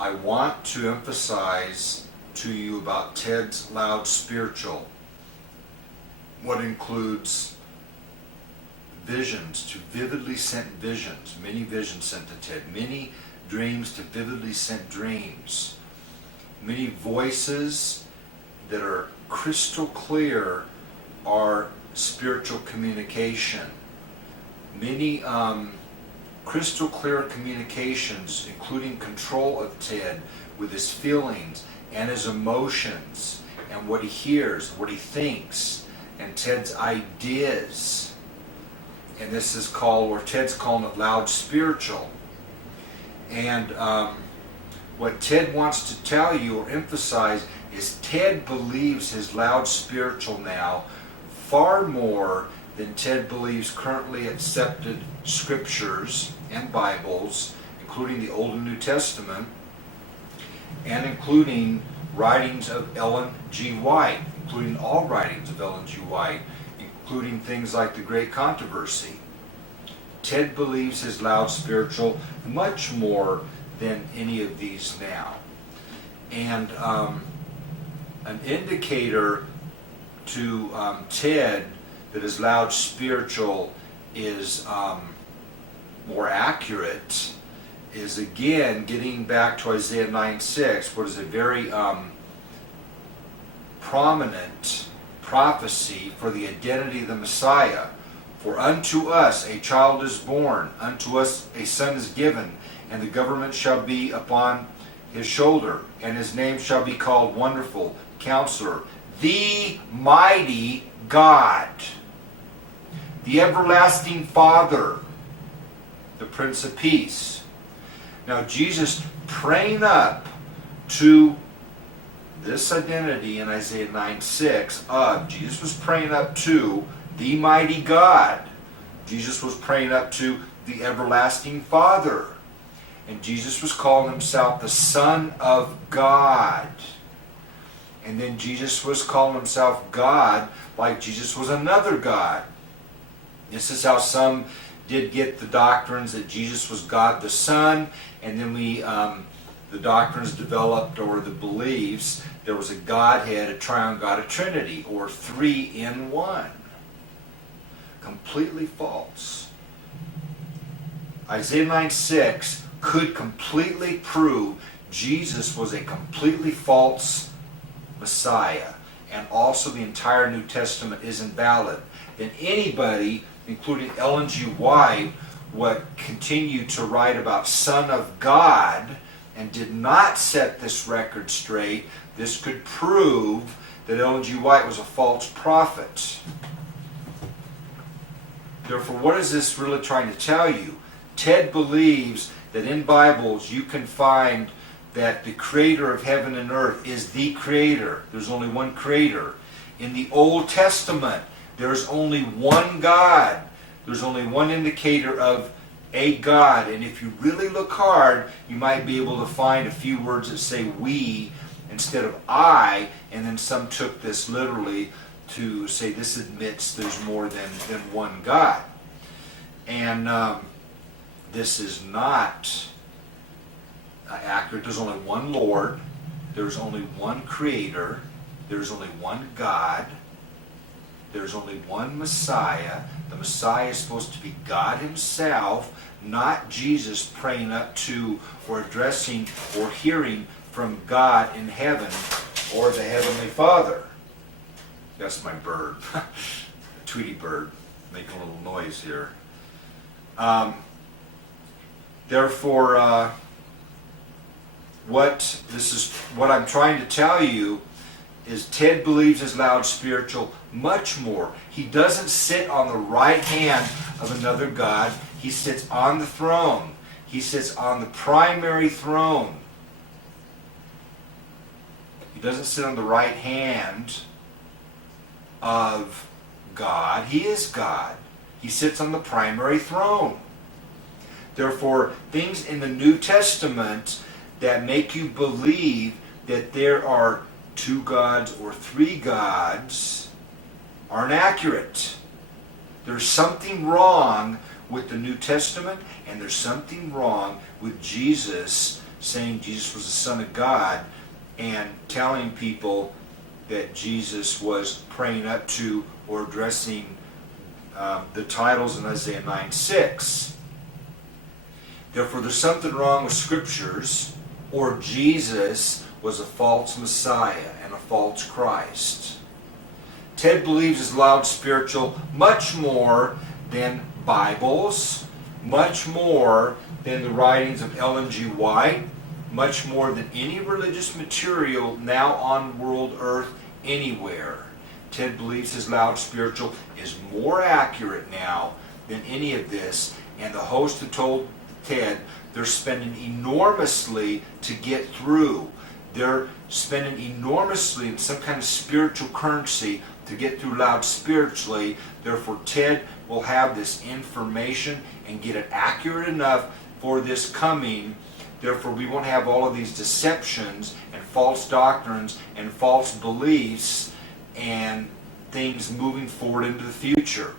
I want to emphasize to you about Ted's loud spiritual, what includes visions, to vividly sent visions, many visions sent to Ted, many dreams to vividly sent dreams, many voices that are crystal clear are spiritual communication, many crystal clear communications, including control of Ted with his feelings and his emotions and what he hears, what he thinks, and Ted's ideas. And this is called, or Ted's calling it, loud spiritual. And what Ted wants to tell you or emphasize is Ted believes his loud spiritual now far more than Ted believes currently accepted scriptures and Bibles, including the Old and New Testament, and including writings of Ellen G. White, including all writings of Ellen G. White, including things like The Great Controversy. Ted believes his loud spiritual much more than any of these now. And an indicator to Ted that his loud spiritual is more accurate is, again, getting back to Isaiah 9:6, what is a very prominent prophecy for the identity of the Messiah. For unto us a child is born, unto us a son is given, and the government shall be upon his shoulder, and his name shall be called Wonderful, Counselor, the Mighty God, the Everlasting Father, the Prince of Peace. Now Jesus praying up to this identity in Isaiah 9:6 of, Jesus was praying up to the Mighty God. Jesus was praying up to the Everlasting Father. And Jesus was calling himself the Son of God. And then Jesus was calling himself God like Jesus was another God. This is how some did get the doctrines that Jesus was God the Son, and then the doctrines developed, or the beliefs, there was a Godhead, a triune God, a Trinity, or three in one. Completely false. Isaiah 9:6 could completely prove Jesus was a completely false Messiah, and also the entire New Testament is invalid. Then anybody, including Ellen G. White, would continue to write about Son of God and did not set this record straight. This could prove that Ellen G. White was a false prophet. Therefore, what is this really trying to tell you? Ted believes that in Bibles you can find that the creator of heaven and earth is the creator. There's only one creator. In the Old Testament, there's only one God. There's only one indicator of a God. And if you really look hard, you might be able to find a few words that say we instead of I, and then some took this literally to say this admits there's more than one God. And this is not accurate. There's only one Lord. There's only one Creator. There's only one God. There's only one Messiah. The Messiah is supposed to be God Himself, not Jesus praying up to or addressing or hearing from God in heaven or the Heavenly Father. That's my bird. Tweety bird, making a little noise here. Therefore, what I'm trying to tell you is Ted believes his loud spiritual much more. He doesn't sit on the right hand of another God. He sits on the throne. He sits on the primary throne. He doesn't sit on the right hand of God. He is God. He sits on the primary throne. Therefore, things in the New Testament that make you believe that there are two gods or three gods aren't accurate. There's something wrong with the New Testament, and there's something wrong with Jesus saying Jesus was the Son of God and telling people that Jesus was praying up to or addressing the titles in Isaiah 9:6. Therefore, there's something wrong with scriptures, or Jesus was a false Messiah and a false Christ. Ted believes is loud spiritual much more than Bibles, much more than the writings of Ellen G. White, much more than any religious material now on world earth anywhere. Ted believes his loud spiritual is more accurate now than any of this, and the host had told Ted they're spending enormously to get through. They're spending enormously in some kind of spiritual currency to get through loud spiritually. Therefore, Ted will have this information and get it accurate enough for this coming. Therefore, we won't have all of these deceptions and false doctrines and false beliefs and things moving forward into the future.